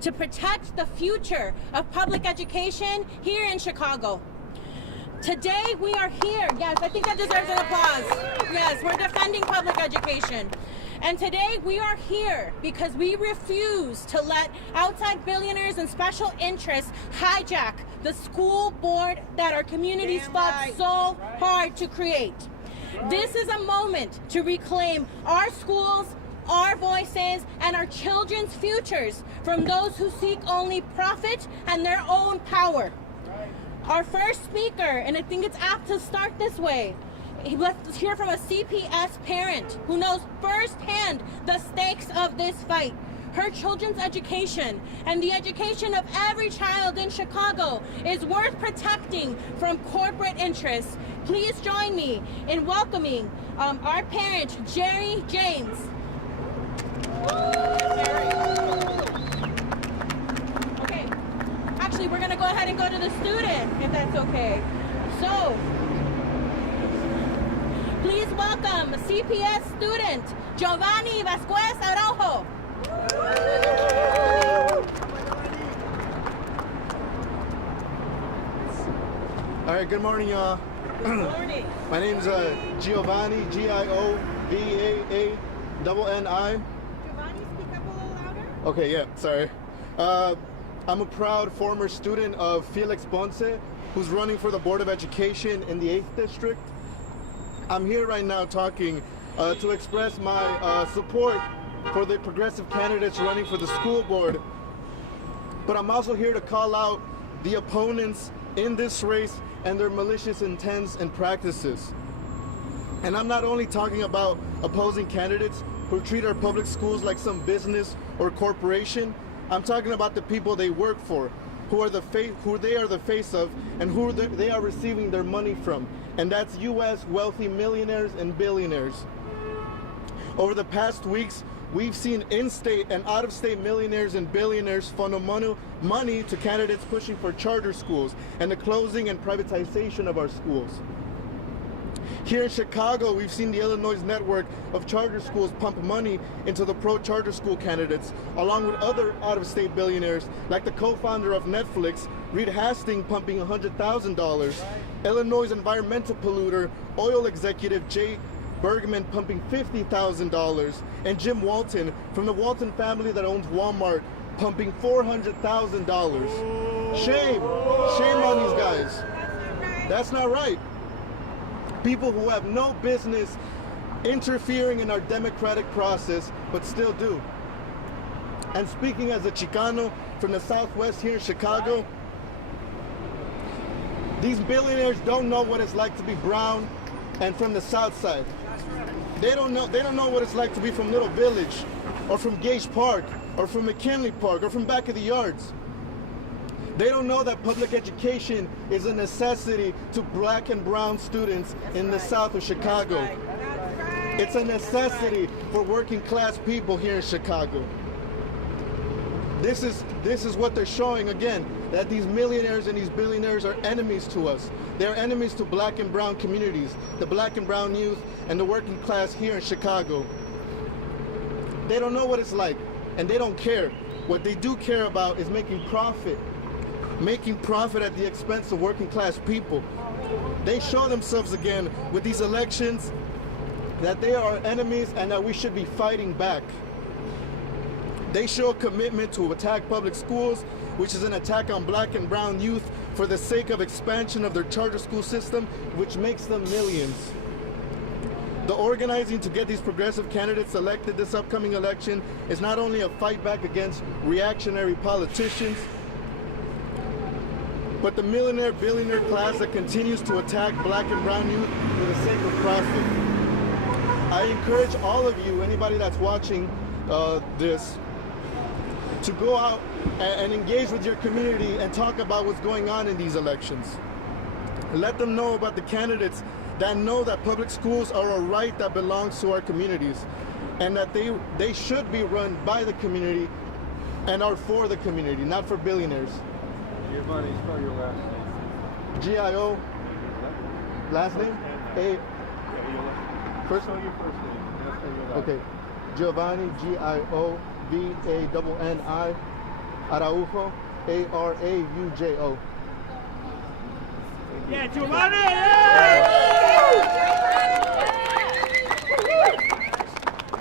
to protect the future of public education here in Chicago. Today we are here. Yes, I think that deserves an applause. Yes, we're defending public education. And today we are here because we refuse to let outside billionaires and special interests hijack the school board that our communities fought so hard to create. This is a moment to reclaim our schools, our voices, and our children's futures from those who seek only profit and their own power. Our first speaker, and I think it's apt to start this way, let's hear from a CPS parent who knows firsthand the stakes of this fight. Her children's education and the education of every child in Chicago is worth protecting from corporate interests. Please join me in welcoming our parent, Jerry James. Okay, actually we're gonna go ahead and go to the student, if that's okay. So, please welcome CPS student, Giovanni Vasquez Araujo. All right, good morning, y'all. Good morning. My name's Giovanni, Giovanni. Giovanni, speak up a little louder. Okay, yeah, sorry. I'm a proud former student of Felix Ponce, who's running for the Board of Education in the 8th District. I'm here right now talking to express my support for the progressive candidates running for the school board. But I'm also here to call out the opponents in this race and their malicious intents and practices. And I'm not only talking about opposing candidates who treat our public schools like some business or corporation. I'm talking about the people they work for, who they are the face of, and who they are receiving their money from. And that's U.S. wealthy millionaires and billionaires. Over the past weeks, we've seen in-state and out-of-state millionaires and billionaires funnel money to candidates pushing for charter schools and the closing and privatization of our schools. Here in Chicago, we've seen the Illinois network of charter schools pump money into the pro-charter school candidates, along with other out-of-state billionaires, like the co-founder of Netflix, Reed Hastings, pumping $100,000, Illinois environmental polluter, oil executive Jay Bergman, pumping $50,000, and Jim Walton from the Walton family that owns Walmart, pumping $400,000. Shame on these guys. That's not right. People who have no business interfering in our democratic process, but still do. And speaking as a Chicano from the Southwest here in Chicago, these billionaires don't know what it's like to be brown and from the South Side. They don't know what it's like to be from Little Village, or from Gage Park, or from McKinley Park, or from back of the yards. They don't know that public education is a necessity to black and brown students in the South of Chicago. It's a necessity for working class people here in Chicago. This is what they're showing again, that these millionaires and these billionaires are enemies to us. They're enemies to black and brown communities, the black and brown youth, and the working class here in Chicago. They don't know what it's like, and they don't care. What they do care about is making profit at the expense of working class people. They show themselves again with these elections that they are enemies and that we should be fighting back. They show a commitment to attack public schools, which is an attack on black and brown youth for the sake of expansion of their charter school system, which makes them millions. The organizing to get these progressive candidates elected this upcoming election is not only a fight back against reactionary politicians, but the millionaire, billionaire class that continues to attack black and brown youth for the sake of profit. I encourage all of you, anybody that's watching this, to go out and engage with your community and talk about what's going on in these elections. Let them know about the candidates that know that public schools are a right that belongs to our communities, and that they should be run by the community and are for the community, not for billionaires. Giovanni, spell your last name. G-I-O, last name? A. First Spell your first name. That's how you Okay, Giovanni, Giovanni, Araujo, Araujo. Yeah, Giovanni!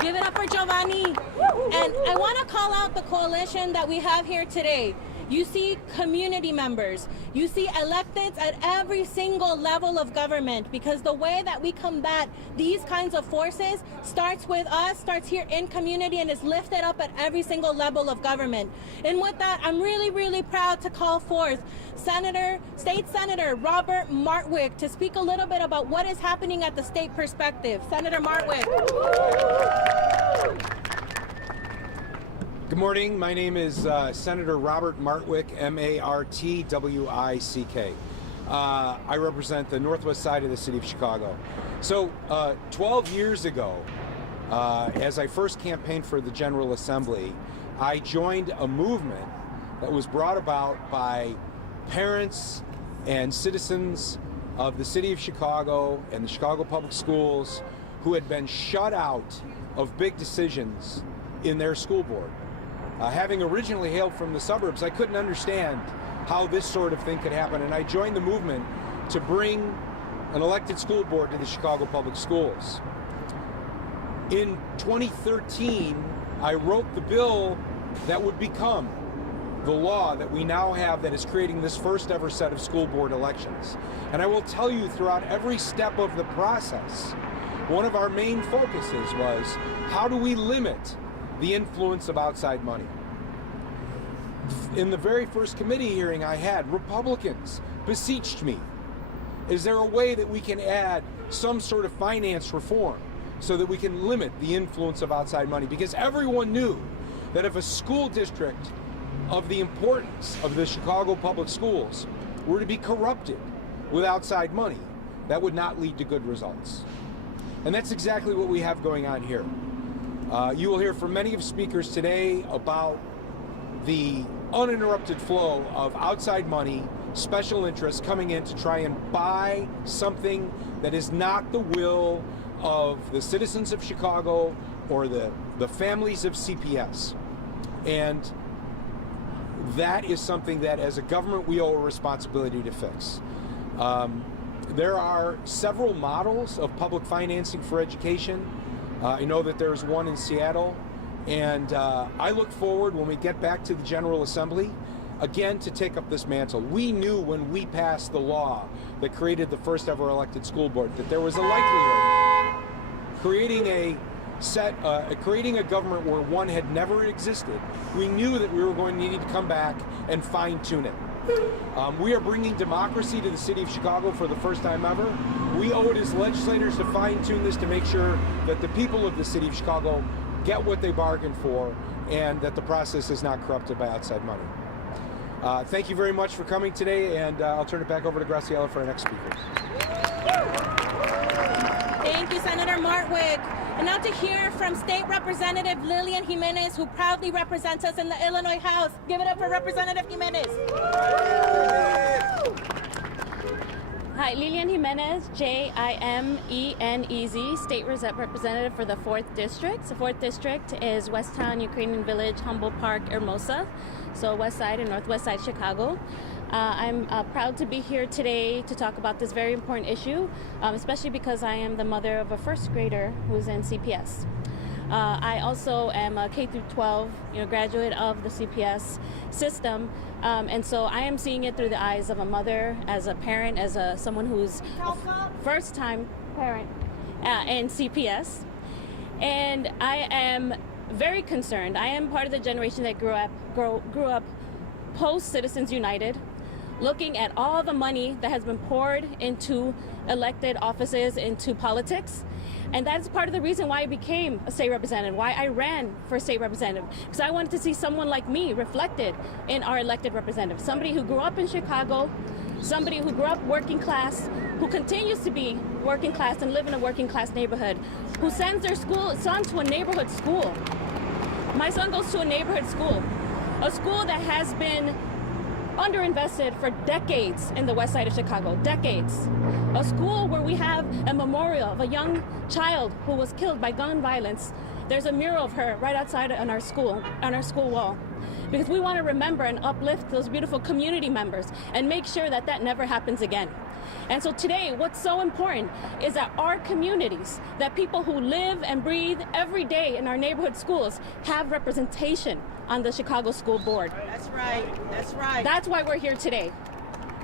Give it up for Giovanni. And I want to call out the coalition that we have here today. You see community members. You see electeds at every single level of government, because the way that we combat these kinds of forces starts with us, starts here in community, and is lifted up at every single level of government. And with that, I'm really, really proud to call forth State Senator Robert Martwick to speak a little bit about what is happening at the state perspective. Senator Martwick. Good morning. My name is Senator Robert Martwick, Martwick. I represent the northwest side of the city of Chicago. So 12 years ago, as I first campaigned for the General Assembly, I joined a movement that was brought about by parents and citizens of the city of Chicago and the Chicago Public Schools who had been shut out of big decisions in their school board. Having originally hailed from the suburbs, I couldn't understand how this sort of thing could happen, and I joined the movement to bring an elected school board to the Chicago Public Schools. In 2013, I wrote the bill that would become the law that we now have that is creating this first ever set of school board elections. And I will tell you, throughout every step of the process, one of our main focuses was, how do we limit the influence of outside money? In the very first committee hearing I had, Republicans beseeched me, is there a way that we can add some sort of finance reform so that we can limit the influence of outside money? Because everyone knew that if a school district of the importance of the Chicago Public Schools were to be corrupted with outside money, that would not lead to good results. And that's exactly what we have going on here. You will hear from many of speakers today about the uninterrupted flow of outside money, special interests coming in to try and buy something that is not the will of the citizens of Chicago or the families of CPS. And that is something that as a government we owe a responsibility to fix. There are several models of public financing for education. I know that there's one in Seattle, and I look forward when we get back to the General Assembly again to take up this mantle. We knew when we passed the law that created the first ever elected school board that there was a likelihood creating a government where one had never existed. We knew that we were going to need to come back and fine-tune it. We are bringing democracy to the city of Chicago for the first time ever. We owe it as legislators to fine-tune this to make sure that the people of the city of Chicago get what they bargained for and that the process is not corrupted by outside money. Thank you very much for coming today, and I'll turn it back over to Graciela for our next speaker. Thank you, Senator Martwick. And now to hear from State Representative Lillian Jimenez, who proudly represents us in the Illinois House. Give it up for Representative Jimenez. Hi, Lillian Jimenez, Jimenez, State Representative for the 4th District. The 4th District is Westtown, Ukrainian Village, Humboldt Park, Hermosa, so west side and northwest side Chicago. I'm proud to be here today to talk about this very important issue, especially because I am the mother of a first grader who's in CPS. I also am a K-12 graduate of the CPS system, and so I am seeing it through the eyes of a mother, as a parent, as someone who's a first-time parent in CPS. And I am very concerned. I am part of the generation that grew up post Citizens United, looking at all the money that has been poured into elected offices, into politics. And that's part of the reason why I became a state representative, why I ran for state representative, because I wanted to see someone like me reflected in our elected representative, somebody who grew up in Chicago, somebody who grew up working class, who continues to be working class and live in a working class neighborhood, who sends their son to a neighborhood school. My son goes to a neighborhood school, a school that has been underinvested for decades in the west side of Chicago, decades. A school where we have a memorial of a young child who was killed by gun violence. There's a mural of her right outside on our school wall. because we want to remember and uplift those beautiful community members and make sure that that never happens again. And so today, what's so important is that our communities, that people who live and breathe every day in our neighborhood schools, have representation on the Chicago School Board. That's right. That's right. That's why we're here today.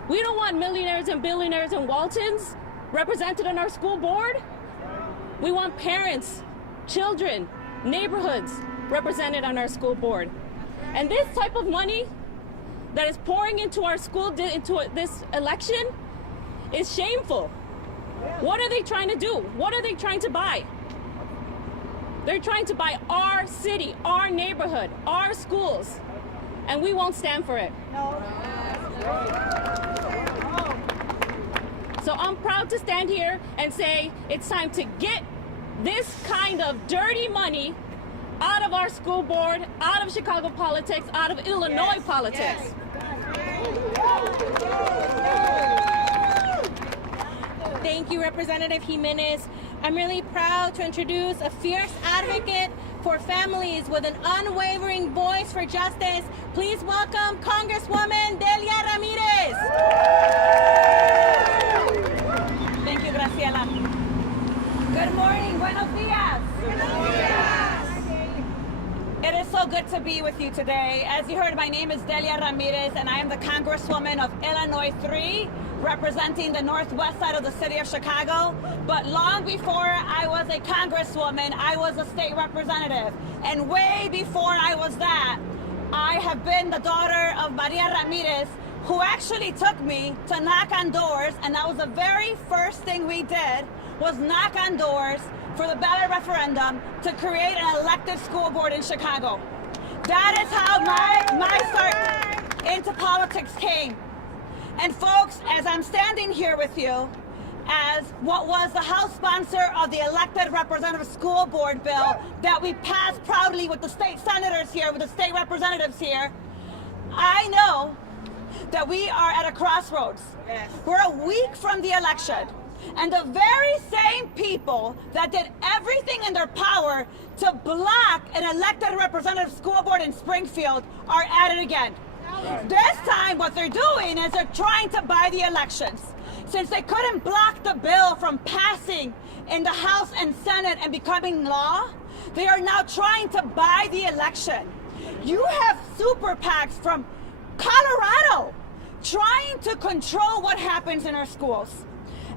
We don't want millionaires and billionaires and Waltons represented on our school board. We want parents, children, neighborhoods represented on our school board. And this type of money that is pouring into our school, into this election, is shameful. What are they trying to do? What are they trying to buy? They're trying to buy our city, our neighborhood, our schools, and we won't stand for it. So I'm proud to stand here and say it's time to get this kind of dirty money out of our school board, out of Chicago politics, out of Illinois politics. Thank you, Representative Jimenez. I'm really proud to introduce a fierce advocate for families with an unwavering voice for justice. Please welcome Congresswoman Delia Ramirez. Thank you, Graciela. Good morning, buenos dias. Buenos dias. It is so good to be with you today. As you heard, my name is Delia Ramirez, and I am the Congresswoman of Illinois 3, representing the northwest side of the city of Chicago. But long before I was a Congresswoman, I was a state representative. And way before I was that, I have been the daughter of Maria Ramirez, who actually took me to knock on doors, and that was the very first thing we did, was knock on doors for the ballot referendum to create an elected school board in Chicago. That is how my start into politics came. And folks, as I'm standing here with you, as what was the House sponsor of the elected representative school board bill that we passed proudly with the state senators here, with the state representatives here, I know that we are at a crossroads. Yes. We're a week from the election, and the very same people that did everything in their power to block an elected representative school board in Springfield are at it again. This time what they're doing is they're trying to buy the elections. Since they couldn't block the bill from passing in the House and Senate and becoming law, they are now trying to buy the election. You have super PACs from Colorado trying to control what happens in our schools.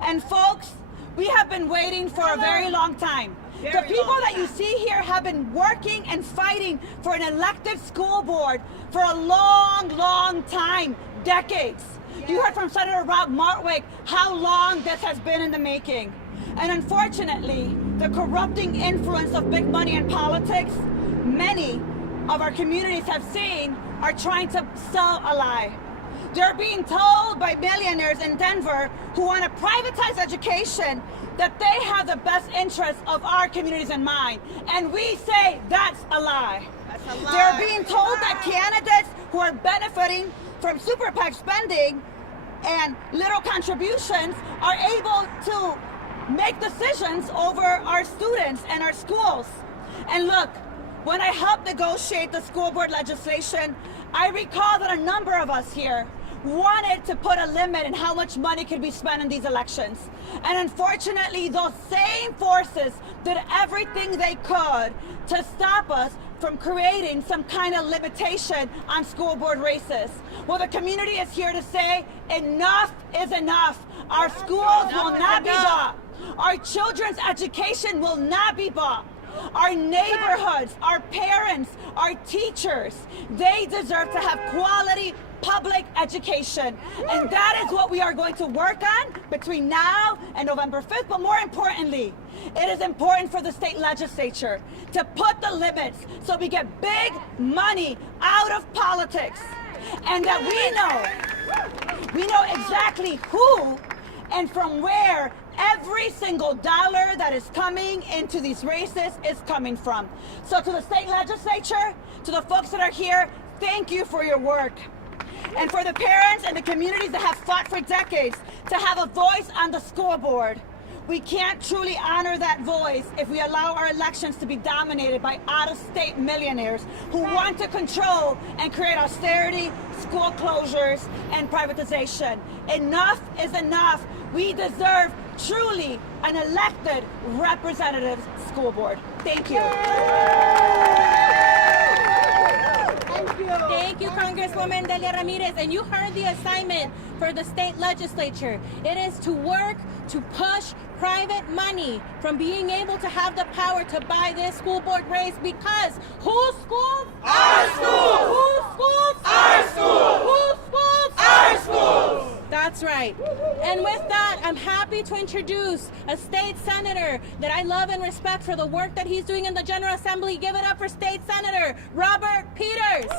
And folks, we have been waiting for a very long time. The people that you see here have been working and fighting for an elected school board for a long, long time, decades. You heard from Senator Rob Martwick how long this has been in the making. And unfortunately, the corrupting influence of big money in politics, many of our communities have seen, are trying to sell a lie. They're being told by millionaires in Denver who want to privatize education that they have the best interests of our communities in mind. And we say that's a lie. That's a lie. They're being told that candidates who are benefiting from super PAC spending and little contributions are able to make decisions over our students and our schools. And look, when I helped negotiate the school board legislation, I recall that a number of us here wanted to put a limit in how much money could be spent in these elections. And unfortunately, those same forces did everything they could to stop us from creating some kind of limitation on school board races. Well, the community is here to say enough is enough. Our schools will not be bought. Our children's education will not be bought. Our neighborhoods, our parents, our teachers, they deserve to have quality public education. And that is what we are going to work on between now and November 5th. But more importantly, it is important for the state legislature to put the limits so we get big money out of politics. And that we know exactly who and from where every single dollar that is coming into these races is coming from. So to the state legislature, to the folks that are here, thank you for your work. And for the parents and the communities that have fought for decades to have a voice on the school board, We can't truly honor that voice if we allow our elections to be dominated by out-of-state millionaires who want to control and create austerity, school closures, and privatization. Enough is enough. We deserve truly an elected representative school board. Thank you. Thank you, Congresswoman Delia Ramirez. And you heard the assignment for the state legislature. It is to work to push private money from being able to have the power to buy this school board race, because whose schools? Our schools! Whose schools? Our schools! Whose schools? Our schools! That's right. And with that, I'm happy to introduce a state senator that I love and respect for the work that he's doing in the General Assembly. Give it up for State Senator Robert Peters.